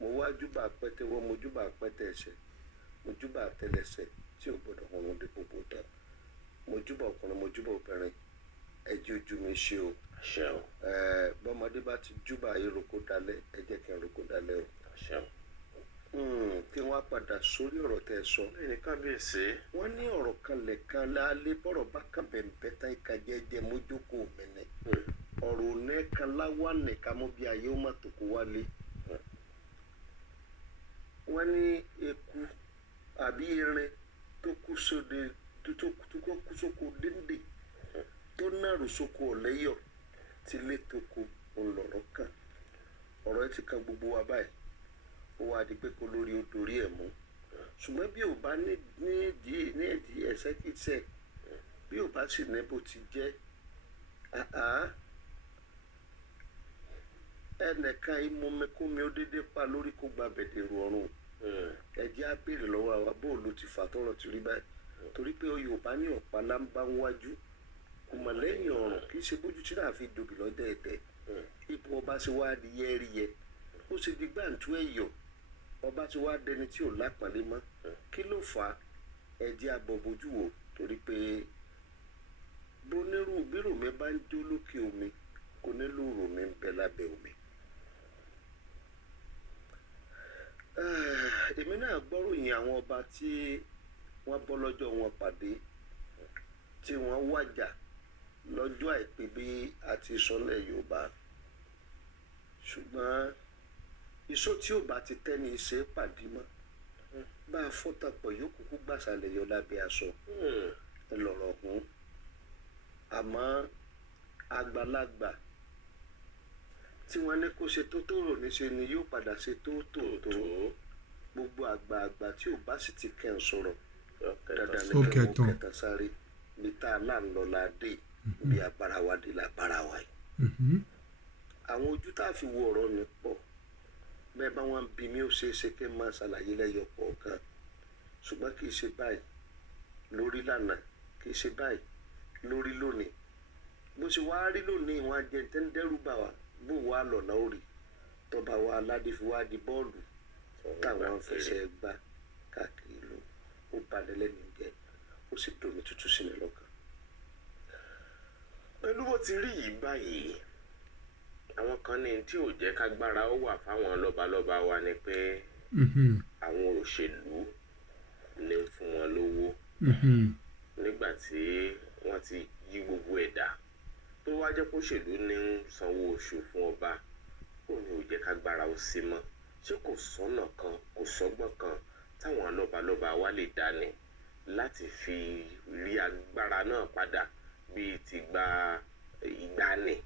mo wá júbà pẹ́tẹ́wọ́ mo júbà pẹ́tẹ́ ẹsẹ̀ mo júbà tẹ́lẹsẹ̀ tí ò gbọdọ̀ ọ̀run dé gbogbo tán mo júbà ọkùnrin mo júbà obìnrin ẹjẹ́ ojú mi ṣe o bọ́mọdé bá ti júbà ìrókò dalẹ̀ ẹ jẹ́ kí n rókò dalẹ̀ o. kí wọ́n á padà sórí ọ̀rọ̀ tẹ́ ẹ sọ. ẹnì kábíyèsí. wọ́n ní ọ̀rọ̀ kan lẹ̀kan lálé bọ́rọ̀ bá kàn bẹ̀m̀bẹ̀ tá ìka jẹ́jẹ́ mójókòó mi ni ọ̀rọ̀ òní kan láwá nìkan mú bí ayé ó má tó kó wálé. wọ́n ní eku àbí irin tó kú sóde tó kú sóko déndé tó nàró sóko ọ̀lẹ́yọ̀ tí lé tó kó ọlọ́rọ̀ kan ọ̀rọ̀ ẹ ti kan gbogbo wa báyìí ó wá di pé kó lórí ó dorí ẹ̀ mú ṣùgbọ́n bí ò bá ní ìdí ẹ̀sẹ̀ kìíṣẹ́ bí ò bá sì ní bó ti jẹ́ ẹnìkan ìmọ̀mẹ́kúnmi ó dédé pa lórí kó gba bẹ̀dẹ̀rù ọ̀run ẹ̀jẹ̀ á béèrè lọ́wọ́ àwa bóòlù ti fà tọrọ ti rí báyìí torí pé Yorùbá ní ọ̀pá lámbá ń wájú kò mọ̀ lẹ́yìn ọ̀run kì í ṣe bójú tí náà fi dòbí lọ́dẹ̀ẹ̀dẹ̀ ipò ọba ṣe wá di yẹ́rìyẹ ó ṣe di gbàǹtú ẹ̀yọ̀ ọba ti wá dẹni tí ò lápàlẹ́ mọ́ kí ló fà á ẹ̀jẹ̀ abọ̀ bójú wò torí pé bonírú bírò mi bá ń jó lókè omi kò nílò rò mí ń bẹ lábẹ́ omi. èmi náà gbọ́ròyìn àwọn ọba tí wọ́n bọ́ lọ́jọ́ wọn pàdé tí wọ́n wájà lọ́jọ́ àìpé bí àti sọ́lẹ̀ Yorùbá ṣùgbọ́n iṣó tí ò bá ti tẹ́ni ṣe pàdé mọ́ bá a fọ́tàpọ̀ yóò kúkú gbàsàlẹ̀ yọ lábẹ́ aṣọ ńlọrọ̀ ọ̀hún àmọ́ àgbàlagbà tí wọ́n ní kó ṣe tó tòrò níṣe ni yóò padà ṣe tó tòótó gbogbo àgbààgbà tí ò bá sì ti kẹ́ ń sọ̀rọ̀ dandan ní kí wọ́n kẹta sáré bí tá a là ń lọ la dé bí agbára wa dé lágbára wa yìí. àwọn ojú tá a fi wo ọ̀rọ̀ mi pọ̀ bẹ́ẹ̀ bá wọn bí mi ó ṣeé ṣe kí n máa ṣàlàyé lẹ́yọ kọ̀ọ̀kan ṣùgbọ́n kì í ṣe báyìí lórí lánàá kì í ṣe báyìí lórí lónìí bó ṣe wá rí lónìí wọn jẹ tẹ́ ń dẹ́rù bà wá bó wà lọ́nà orí tọba wa aládé fi wá di bọ́ọ̀lù táwọn fẹsẹ̀ gbá káàkiri ló ó balẹ̀ lẹ́nu jẹ́ ó sì domi tútù sí mi lọ́kàn. pẹ̀lú bó ti rí yìí báyìí àwọn kan ní tí ò jẹ́ kágbára ó wà fáwọn lọ́balọ́ba wa ni pé àwọn òṣèlú lè fún wọn lówó nígbà tí wọ́n ti yí gbogbo ẹ̀dá tó wá jẹ́ kó òṣèlú ní sanwó oṣù fún ọba kò ní ò jẹ́ kágbára ó sí mọ́ ṣé kò sọ́nà kan kò sọ́gbọ́n kan táwọn lọ́balọ́ba wa lè dání láti fi rí agbára náà padà bíi ti gba ìgbàanì.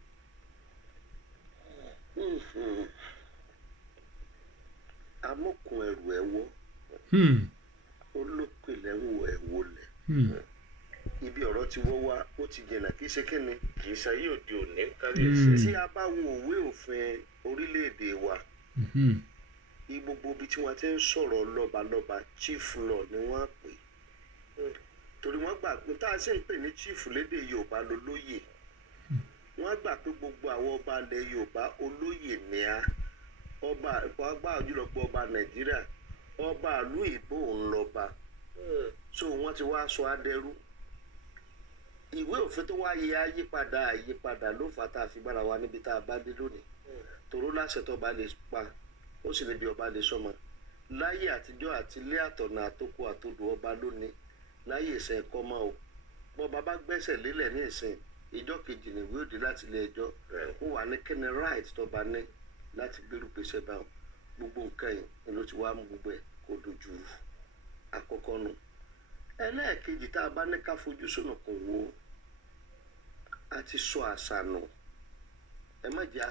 amókun ẹrù ẹwọ olókè lẹ́wọ̀ ẹ̀wọ̀ lẹ̀ ibi ọ̀rọ̀ ti wọ́ wá ó ti jìnnà kì í ṣe kíni kì í ṣayé òde òní kábíyèsí. tí a bá wo òwe òfin orílẹ̀-èdè wa gbogbo ibi tí wọ́n ti ń sọ̀rọ̀ lọ́balọ́ba chief law ni wọ́n pè torí wọ́n gbà pé tá a ṣe ń pè ní chief lédè Yorùbá lolóyè wọ́n gbà pé gbogbo àwọn ọba ilẹ̀ Yorùbá olóyè ni a ọba àgbà ojúlọpọ̀ ọba Nàìjíríà ọba ìlú ìbò ńlọba so wọ́n ti wá sọ adẹ́rú ìwé òfin tó wáyé àyípadà ló fà tá a fi gbára wa níbi tá a bá dé lónìí tòró láṣẹ tó bá lè pa ó sì níbi ọba lè sọmọ láyé àtijọ́ àti ilé àtọ̀nà àtòkù àtòdò ọba lónìí láyé ìsìn ẹ̀kọ́ mọ́ o bọ́ba bá gbẹ́sẹ̀ lélẹ̀ ní ìsìn ìjọ kejì ní ìwé òde láti ilé ẹjọ́ ó wà ní kíni right tọba ní láti gbérù pèsè báwọn gbogbo nǹkan yìí ni ló ti wá mú gbogbo ẹ̀ kó dojú àkọ́kọ́ nù ẹlẹ́ẹ̀kejì tá a bá ní ká fojú sùnùkùn wo a ti sọ àṣà nù ẹ má jẹ́